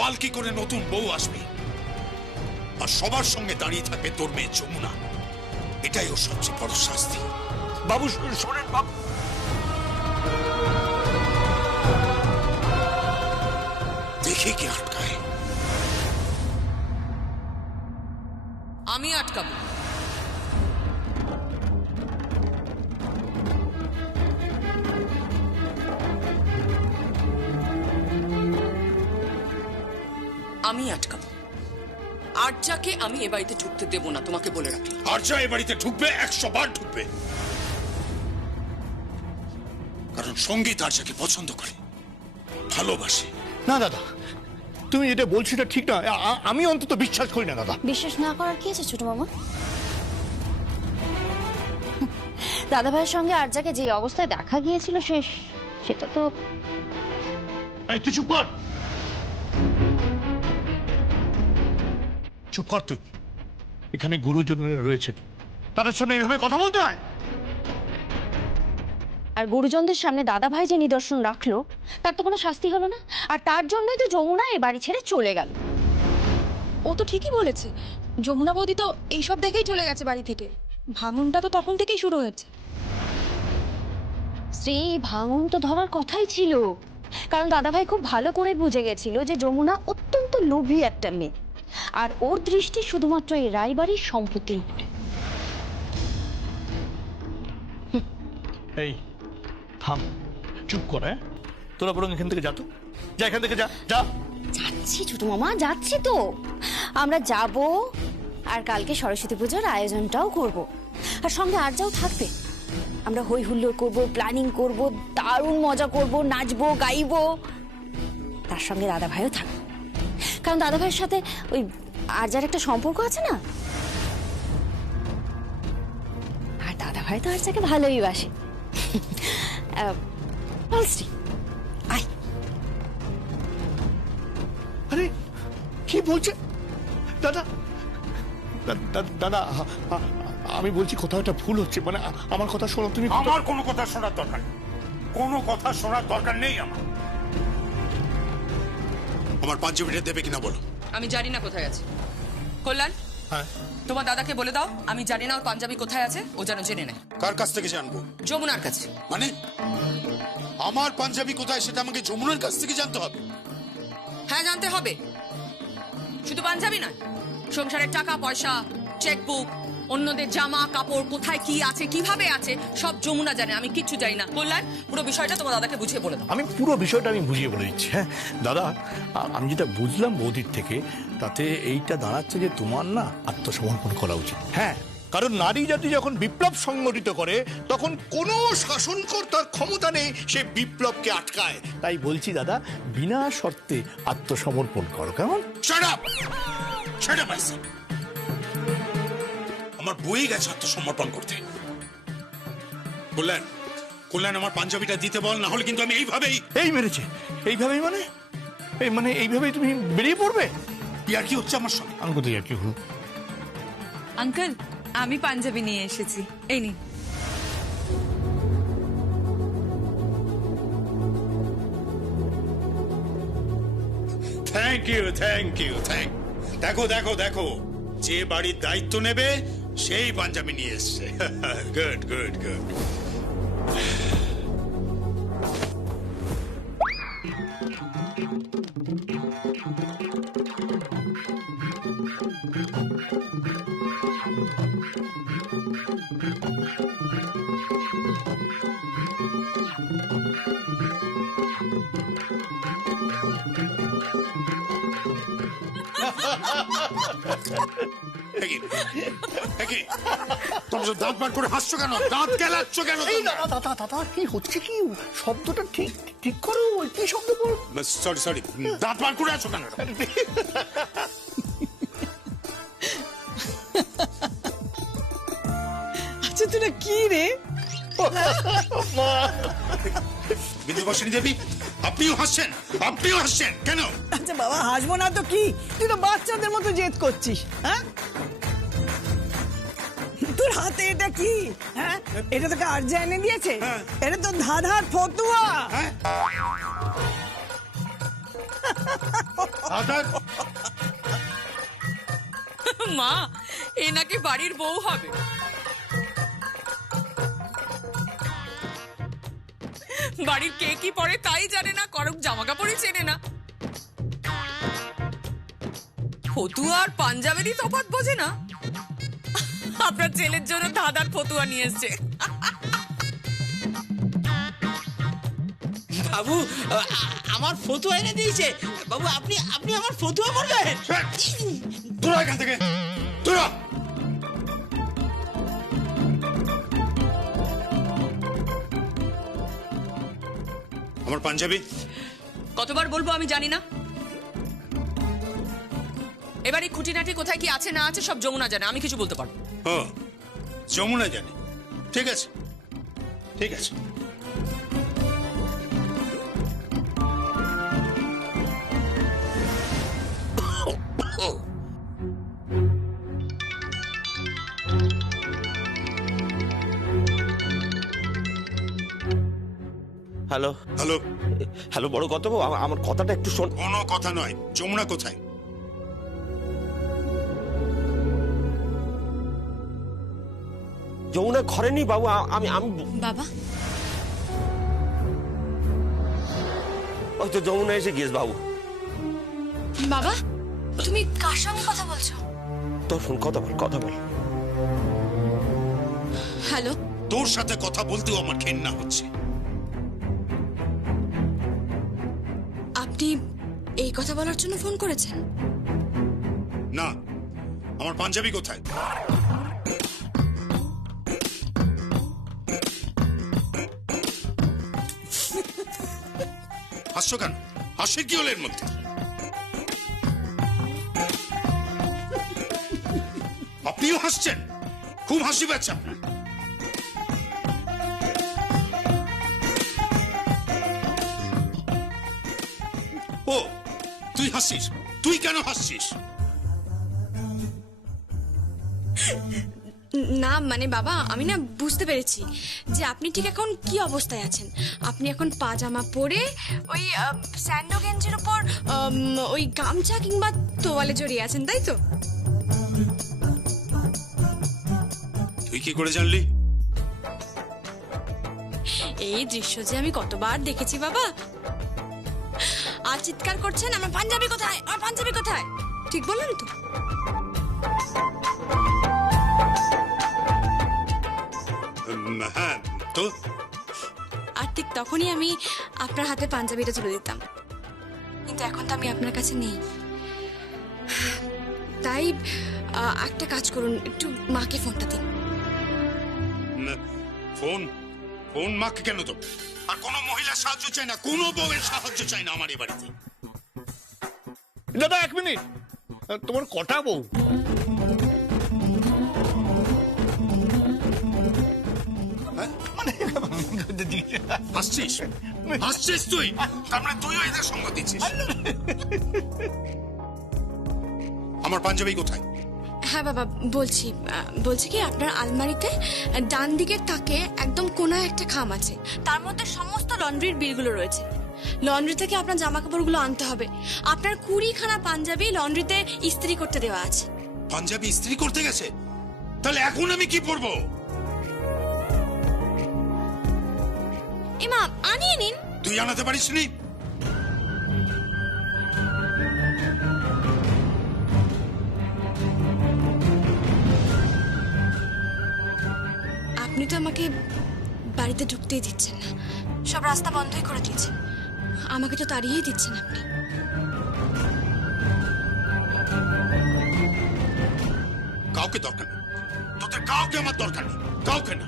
পালকি করে নতুন বউ আসবে, আর সবার সঙ্গে দাঁড়িয়ে থাকবে তোর মেয়ে যমুনা। এটাই ওর সবচেয়ে বড় শাস্তি। বাবু শোনেন বাবু, দেখে কে আটকায়। আমি আটকাবো। আমি আটকাবো। আর্যাকে আমি এ বাড়িতে ঢুকতে দেবো না, তোমাকে বলে রাখি। আর্যা এ বাড়িতে ঢুকবে, 100 বার ঢুকবে, কারণ সঙ্গীত আর্যাকে পছন্দ করে, ভালোবাসে। না দাদা, তুমি যেটা বলছো এটা ঠিক না। আমি অন্তত বিশ্বাস করি না দাদা। বিশ্বাস না করার কি আছে ছোট মামা? দাদা ভাইয়ের সঙ্গে আর্যাকে যে অবস্থায় দেখা গিয়েছিল সেটা তো। তুই চুপ কর, চুপ কর তুই। এখানে গুরুজনেরা রয়েছে, তাদের সামনে এইভাবে কথা বলতে হয়? আর গুরুজনদের সামনে দাদা ভাই যে নিদর্শন রাখলো তার তো কোনো শাস্তি হলো না, আর তার জন্যই তো যমুনা এ বাড়ি ছেড়ে চলে গেল। ও তো ঠিকই বলেছে, যমুনা বৌদি তো এইসব দেখেই চলে গেছে বাড়ি থেকে। ভাঙনটা তো তখন থেকেই শুরু হয়েছে। স্ত্রী ভাঙন তো ধরার কথাই ছিল, কারণ দাদা ভাই খুব ভালো করে বুঝে গেছিল যে যমুনা অত্যন্ত লোভী একটা মেয়ে, আর ওর দৃষ্টি শুধুমাত্র এই রায়বাড়ির সম্পত্তির উপরে। এই থাম, চুপ কর। তোরা বরং এখান থেকে যা, তো যা, এখান থেকে যা যা। যাচ্ছি ছোট মামা, যাচ্ছি তো। আমরা যাব, আর কালকে সরস্বতী পুজোর আয়োজনটাও করব, আর সঙ্গে আর্যাও থাকবে। আমরা হই হুল্লোড় করবো, প্ল্যানিং করব, দারুণ মজা করব, নাচবো গাইবো। তার সঙ্গে দাদা ভাইও থাকবে, কারণ দাদা ভাইয়ের সাথে ওই আর্যার একটা সম্পর্ক আছে না। আর দাদা ভাই তো আর্যাকে ভালোই বাসে। আয়। আরে কি বলছে দাদা? দাদা আমি বলছি কোথাও একটা ভুল হচ্ছে, মানে আমার কথা শোনো তুমি। আমার কোনো কথা শোনার দরকার নেই, কোনো কথা শোনার দরকার নেই আমার। আমার পাঞ্জাবিটা দেবে কিনা বলো। আমি জানি না কোথায় আছে। কল্যাণ, হ্যাঁ, তোমার দাদাকে বলে দাও আমি জানি না ওর পাঞ্জাবি কোথায় আছে, ও যেন জেনে নেয়। কার কাছ থেকে জানবো? যমুনার কাছে। মানে আমার পাঞ্জাবি কোথায় সেটা আমাকে যমুনার কাছ থেকে জানতে হবে? হ্যাঁ, জানতে হবে। শুধু পাঞ্জাবি নয়, সংসারের টাকা পয়সা, চেকবুক, অন্যদের জামা কাপড় কোথায় কি আছে, কিভাবে আছে, সব যমুনা জানে, আমি কিচ্ছু জানি না। কল্যাণ, পুরো বিষয়টা তোমার দাদাকে বুঝিয়ে বলে দাও। আমি পুরো বিষয়টা আমি বুঝিয়ে বলে দিচ্ছি। হ্যাঁ দাদা, আমি যেটা বুঝলাম বৌদির থেকে, তাতে এইটা দাঁড়াচ্ছে যে তোমার না আত্মসমর্পণ করা উচিত। হ্যাঁ, কারণ নারী জাতি যখন বিপ্লব সংগঠিত করে তখন কোনো শাসনকর্তার ক্ষমতা নেই সে বিপ্লবকে আটকায়। তাই বলছি দাদা, বিনা শর্তে আত্মসমর্পণ করো, কেমন? Shut up! Shut up, I said. আমার বই গেছে আত্মসমর্পণ করতে। কল্যাণ, কল্যাণ আমার পাঞ্জাবিটা দিতে বল, না হলে কিন্তু আমি এইভাবেই। এই মেরেছে? এইভাবেই মানে এইভাবেই তুমি বেরিয়ে পড়বে? ইয়ার কি হচ্ছে আমার সঙ্গে? আমি কোথায় আর কি হলো? আঙ্কেল, আমি পাঞ্জাবি নিয়ে এসেছি, এই নিন। Thank you, thank you, thank. দেখো দেখো দেখো, যে বাড়ির দায়িত্ব নেবে সেই পাঞ্জাবি নিয়ে এসছে। Good good good. তোমরা দাঁত বার করে হাসছো কেন? দাঁত কেলাচ্ছ কেন? দাদা কি হচ্ছে? কি শব্দটা ঠিক ঠিক করো, কি শব্দ বল? সরি সরি, দাঁত বার করে আছো কেন? আচ্ছা তোরা কি রে? বিন্দুবাসিনী দেবী, আপনিও হাসছেন? আপনিও হাসছেন কেন? আচ্ছা বাবা, হাসবো না তো কি? তুই তো বাচ্চাদের মতো জেদ করছিস। হ্যাঁ, তোর হাতে এটা কি? হ্যাঁ, এটা তোকে আর্যা এনে দিয়েছে? এটা তো ধাঁধার ফতুয়া। মা এ নাকি বাড়ির বউ হবে। বাড়ির কে কি পরে তাই জানে না, করক জামা কাপড়ই চেনে না, ফতুয়া আর পাঞ্জাবেরই তফাৎ বোঝে না। আপনার ছেলের জন্য ধাঁধার ফতুয়া নিয়ে এসছে। বাবু আমার ফতুয়া এনে দিয়েছে। বাবু আপনি আপনি আমার ফতুয়া বললেন? তোরা এখান থেকে তোরা। আমার পাঞ্জাবি কতবার বলবো আমি জানি না? এবারে খুঁটিনাটি কোথায় কি আছে না আছে সব যমুনা জানে, আমি কিছু বলতে পারবো। ও যমুনা জানে, ঠিক আছে ঠিক আছে। হ্যালো হ্যালো হ্যালো বড় কত আমার কথাটা একটু শোন। কোনো কথা নয়, যমুনা কোথায়? যমুনা ঘরে নেই বাবু। আমি আমি বাবা ওই তো যমুনা এসে গিয়েছে বাবু। বাবা তুমি কার সঙ্গে কথা বলছো? তোর ফোন, কথা বল কথা বল। হ্যালো তোর সাথে কথা বলতেও আমার ঘেন্না হচ্ছে। আপনি এই কথা বলার জন্য ফোন করেছেন? না, আমার পাঞ্জাবি কোথায়? হাসছো কেন? হাসি কি হলো এর মধ্যে? আপনিও হাসছেন? খুব হাসি পাচ্ছে আপনার। ও তুই হাসিস? তুই কেন হাসছিস? না মানে বাবা আমি না বুঝতে পেরেছি যে আপনি ঠিক এখন কি অবস্থায় আছেন। আপনি এখন পাজামা পরে ওই স্যান্ডো গেঞ্জির উপর ওই গামছা কিংবা তোয়ালে জড়িয়ে আছেন, তাই তো? তুই কি করে জানলি? এই দৃশ্য যে আমি কতবার দেখেছি বাবা। আর চিৎকার করছেন আমার পাঞ্জাবি কোথায়, আমার পাঞ্জাবি কোথায়? ঠিক বললেন তো? হ্যাঁ তো আর ঠিক তখনই আমি আপনার হাতে পাঞ্জাবিটা তুলে দিতাম, কিন্তু এখন তো আমি আপনার কাছে নেই। তাই একটা কাজ করুন, একটু মাকে ফোনটা দিন। ফোন ফোন মাকে কেন তো? আর কোনো মহিলার সাহায্য চাই না, কোনো বউয়ের সাহায্য চাই না আমার এই বাড়িতে। দাদা এক মিনিট, তোমার কটা বউ? হাসছিস? হাসছিস তুই? তার মানে তুইও এদের সঙ্গ দিচ্ছিস? আমার পাঞ্জাবি কোথায়? হ্যাঁ বাবা বলছি বলছি কি আপনার আলমারিতে ডান দিকের তাকে একদম কোনায় একটা খাম আছে, তার মধ্যে সমস্ত লন্ড্রির বিলগুলো রয়েছে। লন্ড্রি থেকে আপনার জামা কাপড়গুলো আনতে হবে। আপনার 20খানা পাঞ্জাবি লন্ড্রিতে ইস্ত্রি করতে দেওয়া আছে। পাঞ্জাবি ইস্ত্রি করতে গেছে? তাহলে এখন আমি কি পরবো? এমা আনিয়ে নিন। তুই আনাতে পারিস নি? আপনি তো আমাকে বাড়িতে ঢুকতেই দিচ্ছেন না, সব রাস্তা বন্ধই করে দিয়েছেন। আমাকে তো তাড়িয়েই দিচ্ছেন আপনি। কাউকে দরকার নেই, তোদের কাউকে আমার দরকার নেই, কাউকে না।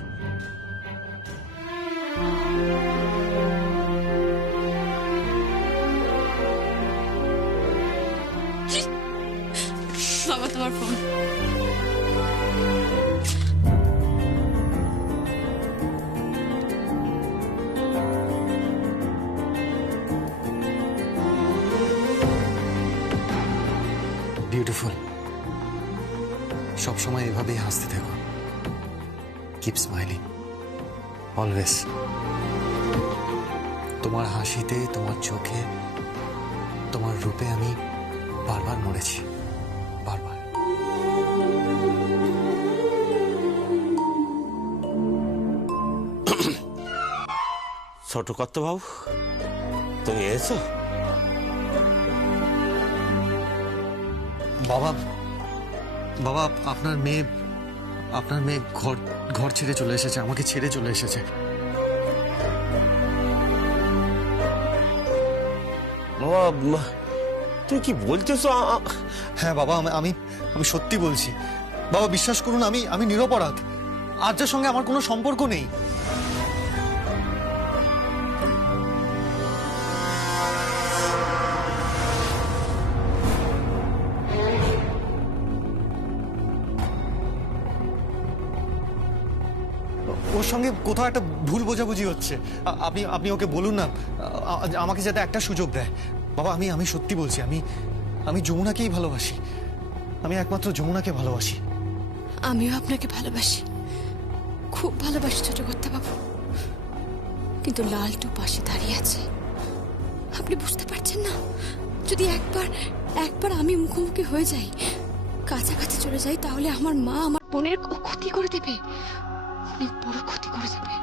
বাবা তোমার ফোন। বিউটিফুল, সবসময় এভাবেই হাসতে থাকো। Keep smiling always. তোমার হাসিতে, তোমার চোখে, তোমার রূপে আমি বারবার মরেছি, বারবার। ছোট কর্ত বাবু, তুমি এসো। বাবা, বাবা, আপনার মেয়ে ঘর ছেড়ে চলে এসেছে, আমাকে ছেড়ে চলে এসেছে। বাবা, তুমি কি বলতেছো? হ্যাঁ বাবা, আমি সত্যি বলছি। বাবা বিশ্বাস করুন, আমি নিরপরাধ। আর্যের সঙ্গে আমার কোনো সম্পর্ক নেই। ওর সঙ্গে কোথাও একটা ভুল বোঝাবুঝি হচ্ছে। আপনি ওকে বলুন না, আমাকে যাতে একটা সুযোগ দেয়। বাবা, আমি সত্যি বলছি, আমি যমুনাকেই ভালোবাসি। আমি একমাত্র যমুনাকে ভালোবাসি। আমিও আপনাকে ভালোবাসি, খুব ভালোবাসি ছোট কর্তাবাবু। কিন্তু লালটু পাশে দাঁড়িয়ে আছে, আপনি বুঝতে পারছেন না? যদি একবার আমি মুখোমুখি হয়ে যাই, কাছাকাছি চলে যাই, তাহলে আমার মা আমার বোনের ক্ষতি করে দেবে, অনেক বড় ক্ষতি করে দেবে।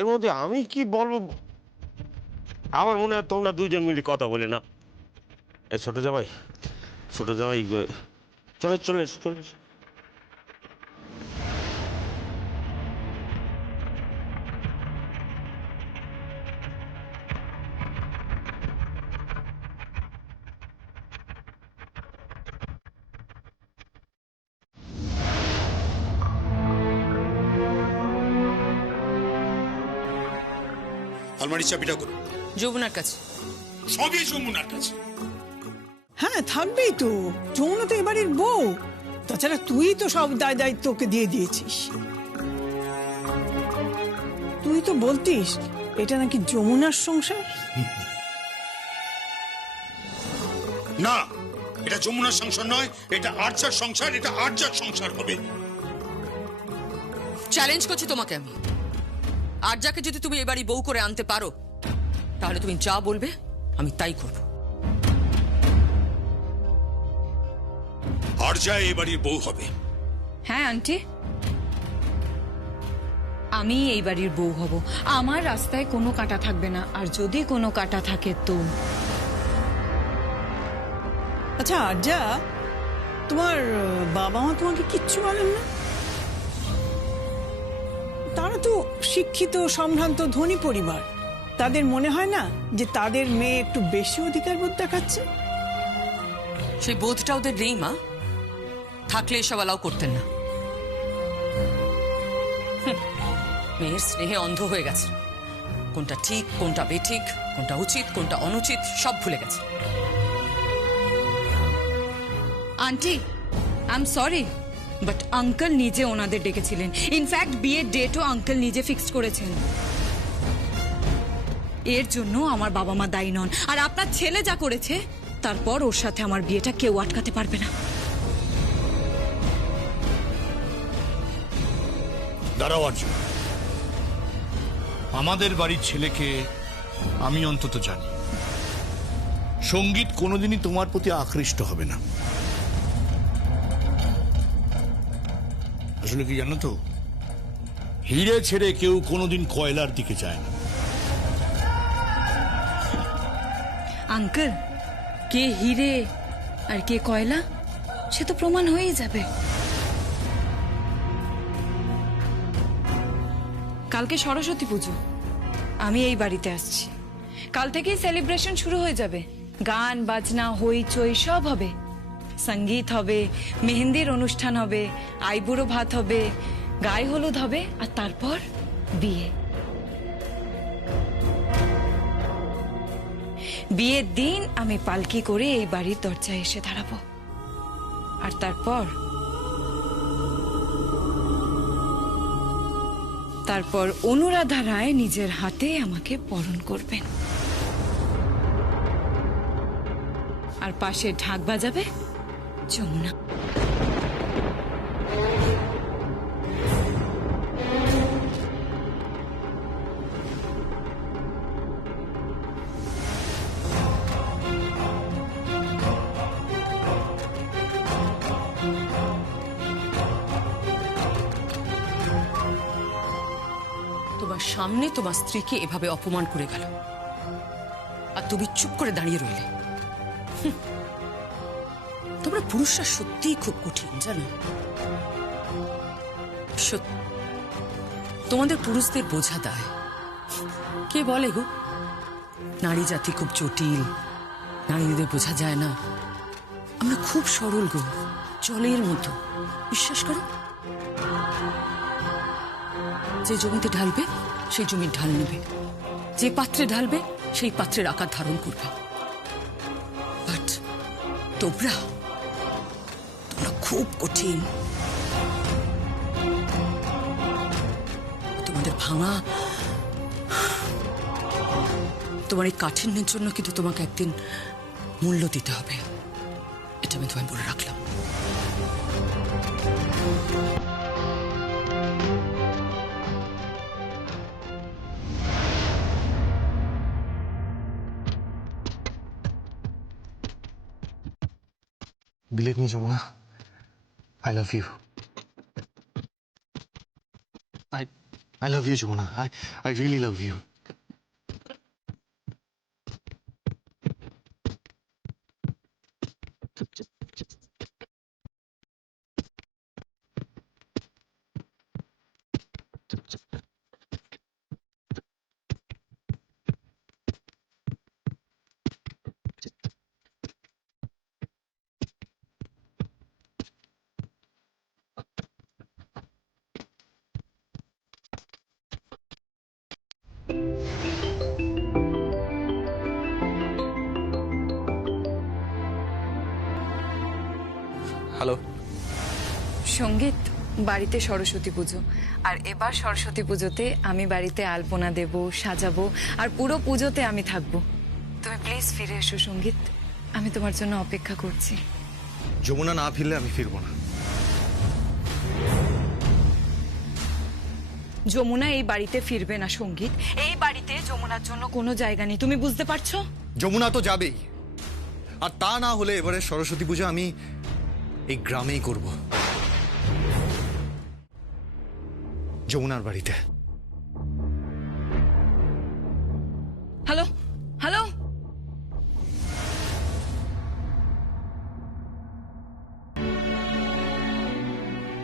এর মধ্যে আমি কি বলবো? আমার মনে হয় তোমরা দুজন মিলে কথা বলে না। এ ছোট জামাই, চলে এসো। আলমারির চাবিটা করো। যমুনার কাছে। সবই যমুনার কাছে। হ্যাঁ, থাকবেই তো। যমুনা তো এবারের বউ। তাছাড়া তুই তো সব দায়িত্ব ওকে দিয়ে দিয়েছিস। তুই তো বলতিস এটা নাকি যমুনার সংসার। না, এটা যমুনার সংসার নয়, এটা আর্যার সংসার। এটা আর্যার সংসার হবে। চ্যালেঞ্জ করছি তোমাকে আমি। আর্যাকে যদি তুমি এবারই বউ করে আনতে পারো, তাহলে তুমি যা বলবে আমি তাই করব। আর্যা এবাড়ির বউ হবে। হ্যাঁ আন্টি, আমি এই বাড়ির বউ হব। আমার রাস্তায় কোনো কাঁটা থাকবে না, আর যদি কোনো কাঁটা থাকে তো। আচ্ছা আর্যা, তোমার বাবা মা তোমাকে কিচ্ছু বলেন না? তারা তো শিক্ষিত, সম্ভ্রান্ত, ধনী পরিবার। তাদের মনে হয় না যে তাদের মেয়ে একটু বেশি অধিকার বোধ দেখাচ্ছে? সেই বোধটা ওদের নেই মা, থাকলে এসব অ্যালাউ করতেন না। মেয়ের স্নেহে অন্ধ হয়ে গেছে। কোনটা ঠিক, কোনটা বেঠিক, কোনটা উচিত, কোনটা অনুচিত সব ভুলে গেছে। Aunty, I am sorry, but uncle নিজে ওনাদের ডেকেছিলেন। ইনফ্যাক্ট বিয়ের ডেটও আঙ্কেল নিজে ফিক্সড করেছেন। এর জন্য আমার বাবা মা দায়ী নন। আর আপনার ছেলে যা করেছে, তারপর ওর সাথে আমার বিয়েটা কেউ আটকাতে পারবে না। দাঁড়াও আর্য, আমাদের বাড়ির ছেলেকে আমি অন্তত জানি, সঙ্গীত কোনোদিনই তোমার প্রতি আকৃষ্ট হবে না। আসলে কি জানো তো, হিরে ছেড়ে কেউ কোনোদিন কয়লার দিকে যায় না। আঙ্কেল, কে হিরে আর কে কয়লা সে তো প্রমাণ হয়েই যাবে। কালকে সরস্বতী পুজো, আমি এই বাড়িতে আসছি। কাল থেকেই সেলিব্রেশন শুরু হয়ে যাবে। গান বাজনা হইচই সব হবে। সঙ্গীত হবে, মেহেন্দির অনুষ্ঠান হবে, আইবুড়ো ভাত হবে, গায়ে হলুদ হবে, আর তারপর বিয়ে। বিয়ের দিন আমি পালকি করে এই বাড়ির দরজায় এসে দাঁড়াবো, আর তারপর অনুরাধা রায় নিজের হাতে আমাকে বরণ করবেন। আর পাশে ঢাক বাজাবে যমুনা। তোমার সামনে তোমার স্ত্রীকে এভাবে অপমান করে গেল, আর তুমি চুপ করে দাঁড়িয়ে রইলে। তোমরা পুরুষরা সত্যিই খুব কঠিন, জানো? তোমাদের পুরুষদের বোঝা দেয়। কে বলে গো নারী জাতি খুব জটিল, নারীদের বোঝা যায় না? আমরা খুব সরল গো, জলের মতো। বিশ্বাস করো, যে জমিতে ঢালবে সেই জমির ঢাল নেবে, যে পাত্রে ঢালবে সেই পাত্রের আকার ধারণ করবে। বাট তোমরা খুব কঠিন। তোমাদের ভাঙা, তোমার এই কাঠিন্যের জন্য কিন্তু তোমাকে একদিন মূল্য দিতে হবে। এটা আমি তোমায় বলে রাখলাম। Believe me, Jamuna, I love you. I love you, Jamuna. I really love you. Hello. সঙ্গীত, বাড়িতে সরস্বতী পুজো, আর এবার সরস্বতী পুজোতে আমি বাড়িতে আলপনা দেব, সাজাবো, আর পুরো পুজোতে আমি থাকবো। তুমি প্লিজ ফিরে এসো সঙ্গীত, আমি তোমার জন্য অপেক্ষা করছি। যমুনা না ফিরলে আমি ফিরবো না। যমুনা এই বাড়িতে ফিরবে না সঙ্গীত। এই বাড়িতে যমুনার জন্য কোনো জায়গা নেই, তুমি বুঝতে পারছো? যমুনা তো যাবেই, আর তা না হলে এবারে সরস্বতী পুজো আমি এই গ্রামেই করব, যমুনার বাড়িতে। হ্যালো হ্যালো,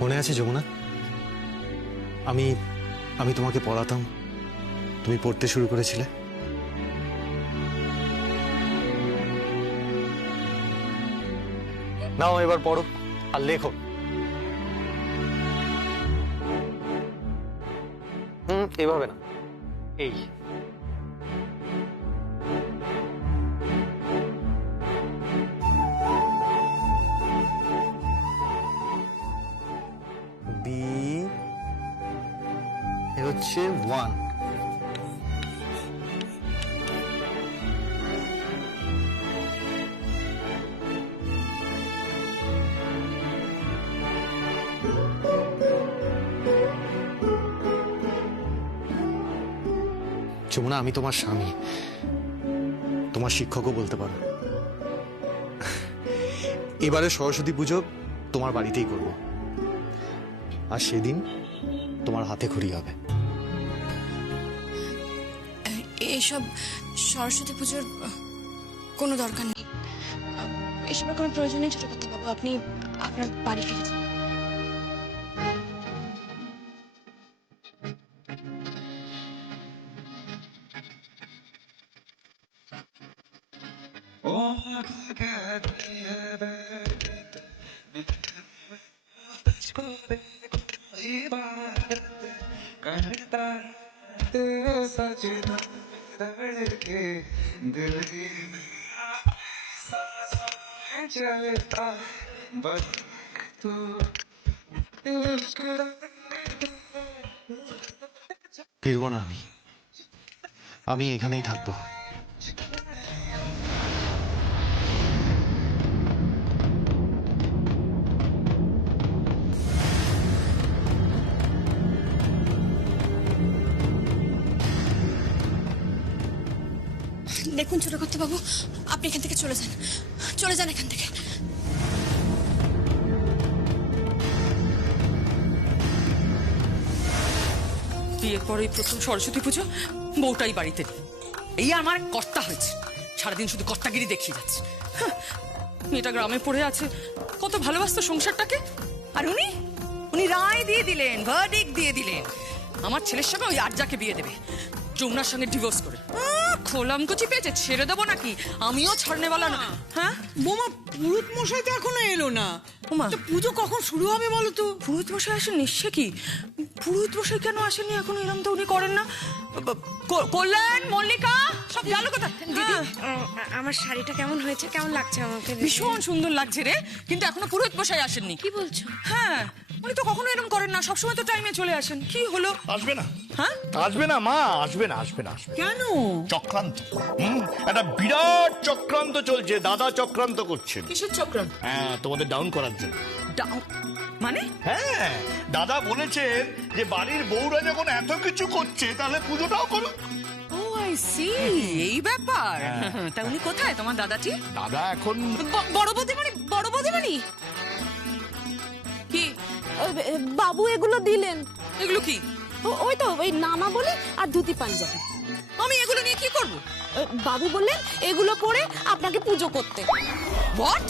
মনে আছে যমুনা, আমি আমি তোমাকে পড়াতাম, তুমি পড়তে শুরু করেছিলে। নাও এবার পড়ো আর লেখো। এভাবে না, এই বি, এ হচ্ছে 1, যমুনা আমি তোমার স্বামী, তোমার শিক্ষকও বলতে পারো। এবারে সরস্বতী পুজো তোমার বাড়িতেই করব, আর সেদিন তোমার হাতে খড়ি হবে। এসব সরস্বতী পুজোর কোনো দরকার নেই, এসবের কোনো প্রয়োজন নেই ছোট কথা বাবু, আপনি আপনার বাড়ি ফিরে যান। ফিরবো না, আমি এখানেই থাকবো। দেখুন ছোটকর্তা বাবু, আপনি এখান থেকে চলে যান, চলে যান এখান থেকে। বিয়ের পরে প্রথম সরস্বতী পুজো বউটাই বাড়িতে নেই। এই আমার কর্তা হয়েছে, সারাদিন শুধু কর্তাগিরি দেখিয়ে যাচ্ছে। হাহ, মেয়েটা গ্রামে পড়ে আছে, কত ভালোবাসতো সংসারটাকে। আর উনি উনি রায় দিয়ে দিলেন, ভার্ডিক্ট দিয়ে দিলেন, আমার ছেলের সঙ্গে ওই আর্যাকে বিয়ে দেবে, যমুনার সঙ্গে ডিভোর্স করে। খোলাম কুচি পেয়েছে, ছেড়ে দেবো নাকি? আমিও ছাড়নেওয়ালা না। হ্যাঁ বোমা, পুরুত মশাই তো এখনো এলো না। ওমা। তো পুজো কখন শুরু হবে বলো তো? পুরোহিত মশাই আসেননি? সে কি, পুরোহিত মশাই কেন আসেননি এখন? এরম তো উনি করেন না। কল্যাণ, মল্লিকা সব গেল কোথায়? দিদি, আমার শাড়িটা কেমন হয়েছে, কেমন লাগছে আমাকে? ভীষণ সুন্দর লাগছে রে, কিন্তু এখনো পুরোহিত মশাই আসেননি। কি বলছো? হ্যাঁ, উনি তো কখনো এরকম করেন না, সবসময় তো টাইমে চলে আসেন। কি হলো? আসবে না? হ্যাঁ, আসবে না মা, আসবে না, আসবে না, আসবে না। কেন? চক্রান্ত, একটা বিরাট চক্রান্ত চলছে, দাদা চক্রান্ত করছেন। কিসের চক্রান্ত? হ্যাঁ, তোমাদের ডাউন করার জন্য। মানে? হ্যাঁ, দাদা বলেছেন যে বাড়ির বউরা যখন এত কিছু করছে তাহলে পুজোটাও করো। ও আই সি, এই ব্যাপার। তা উনি কোথায় তোমার দাদাটি? দাদা এখন বড় বৌদিমণি, বড় বৌদিমণি কি? বাবু এগুলো দিলেন। এগুলো কি? ওই তো ওই নামা বলে আর ধুতি পাঞ্জাবি। আমি এগুলো নিয়ে কি করব? বাবু বললেন এগুলো পরে আপনাকে পুজো করতে। হোয়াট?